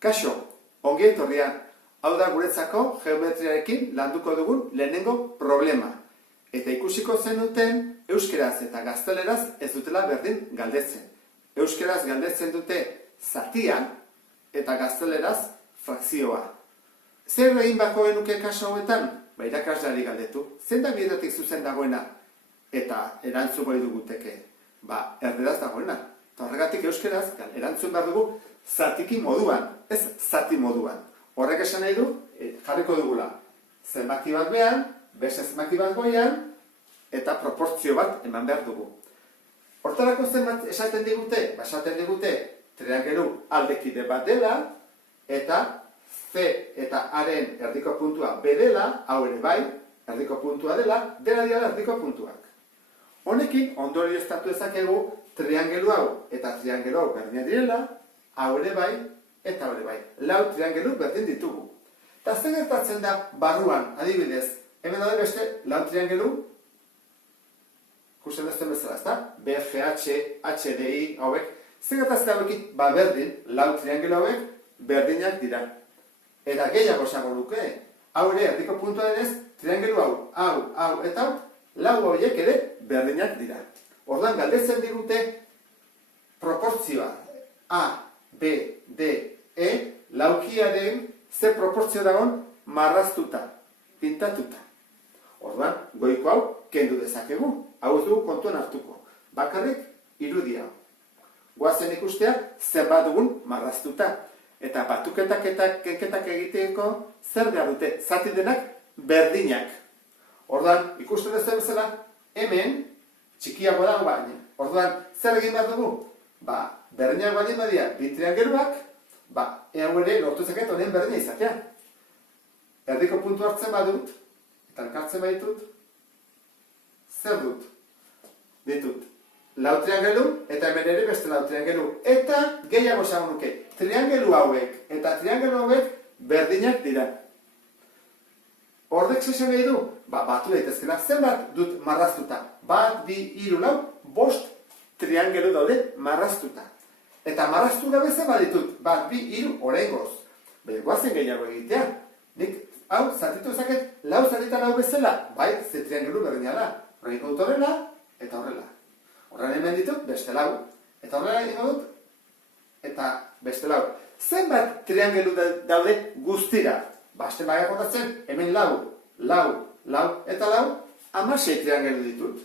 Kaixo, ongi etorria. Hau da guretzako geometriarekin landuko dugun lehenengo problema. Eta ikusiko zenuten euskeraz eta gazteleraz ez dutela berdin galdetzen. Euskeraz galdetzen dute zatia eta gazteleraz frakzioa. Zer egin bako genuke kasu hauetan? Irakasleari galdetu. Zein da bietatik zuzen dagoena? Eta erantzun bai duguteke. Erderaz dagoena. Eta horregatik euskeraz erantzun behar dugu zatiki moduan, ez zati moduan. Horrek esan nahi du, jarriko dugula zenbaki bat behan, beste zenbaki bat goian, eta proportzio bat eman behar dugu. Hortarako zenbat esaten digute? Esaten digute triangelu aldekide bat dela, eta C eta Aren erdiko puntua B dela, hau ere bai, erdiko puntua dela dira erdiko puntuak. Honekin ondorioztatu ezakegu triangelu hau eta triangelu hau berdinak direla, hau ere bai, eta hau ere bai. Lau triangelu berdin ditugu. Eta zer gertatzen da barruan, adibidez, hemen da beste lau triangelu, ikusten duzten bezala, ezta? BGH, HDI hauek, zer gertatzen da hauekin? Berdin, lau triangelu hauek berdinak dira. Eta gehiago esango luke, hau ere erdiko puntua denez, triangelu hau, eta hau, lau horiek ere berdinak dira. Orduan galdetzen digute proportzioa A, B, D, E, laukiaren ze proportzio dagoen marraztuta, pintatuta. Orduan, goiko hau kendu dezakegu. Hau ez dugu kontuan hartuko. Bakarrik irudia. Goazen ikustea zenbat dugun marraztuta. Eta batuketak eta kenketak egiteko zer behar dute? Zati denak berdinak. Orduan, ikusten ez bezala, hemen txikiago dago baina. Orduan, zer egin behar dugu? Berdinak baldin badia bi triangeluak, hau ere lortu zaket honen berdina izatea. Erdiko puntu hartzen badut, eta elkartzen baditut, zer dut? Ditut lau triangelu, eta hemen ere beste lau triangelu. Eta gehiago esango nuke, triangelu hauek eta triangelu hauek berdinak dira. Horrek zesan nahi du? Batu daitezkela, zenbat dut marraztuta? 1, 2, 3, 4, 5 triangelu daude marraztuta. Eta marraztu gabe zenbat ditut? 1, 2, 3, oraingoz. Goazen gehiago egitea. Nik hau zatitu ezaket lau zatitan hau bezala. Ze triangelu berdina da. Horreiko dut horrela eta horrela. Horren hemen ditut beste lau. Eta horrela egin dut eta beste lau. Zenbat triangelu daude guztira? Basten baina kontatzen, hemen lau, eta lau, 16 triangelu ditut.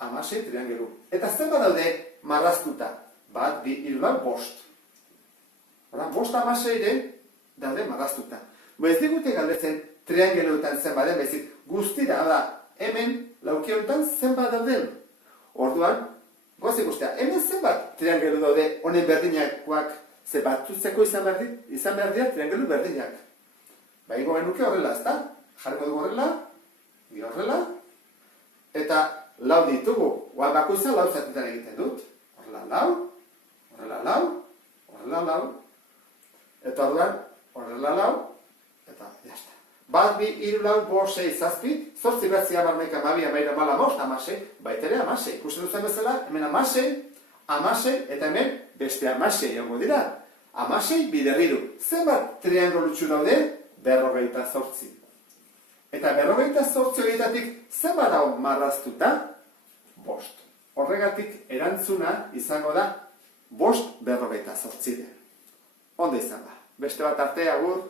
16 triangelu. Eta zenbat daude marraztuta? 1, 2, 3, 4, 5. Hora, 5-16 daude marraztuta. Ez digute galdetzen triangeluetan zenbat den, bezik guztira, hemen laukionetan zenbat dauden. Orduan, goaz ikustea, hemen zenbat triangelu daude honen berdinakoak, ze batutzeko izan behar dira triangelu berdinak. Ingo genuke horrela, ezta? Jarriko dugu horrela, eta lau ditugu. Bakoitza lau zatitan egiten dut. Horrela lau, eta orduan, horrela lau, eta jazta. 1, 2, 3, 4, 5, 6, 7, 8, 9, 10, 11, 12, 13, 14, 15, baitere 16. Ikusten duzen bezala, hemen 16, eta hemen beste 16 egongo dira. 16 biderriru. Zenbat triangulutxu daude? 58. Eta 58 horietatik zenbat hau marraztuta? 5. Horregatik erantzuna izango da 5 58. Ondo izan da. Beste bat arte, agur.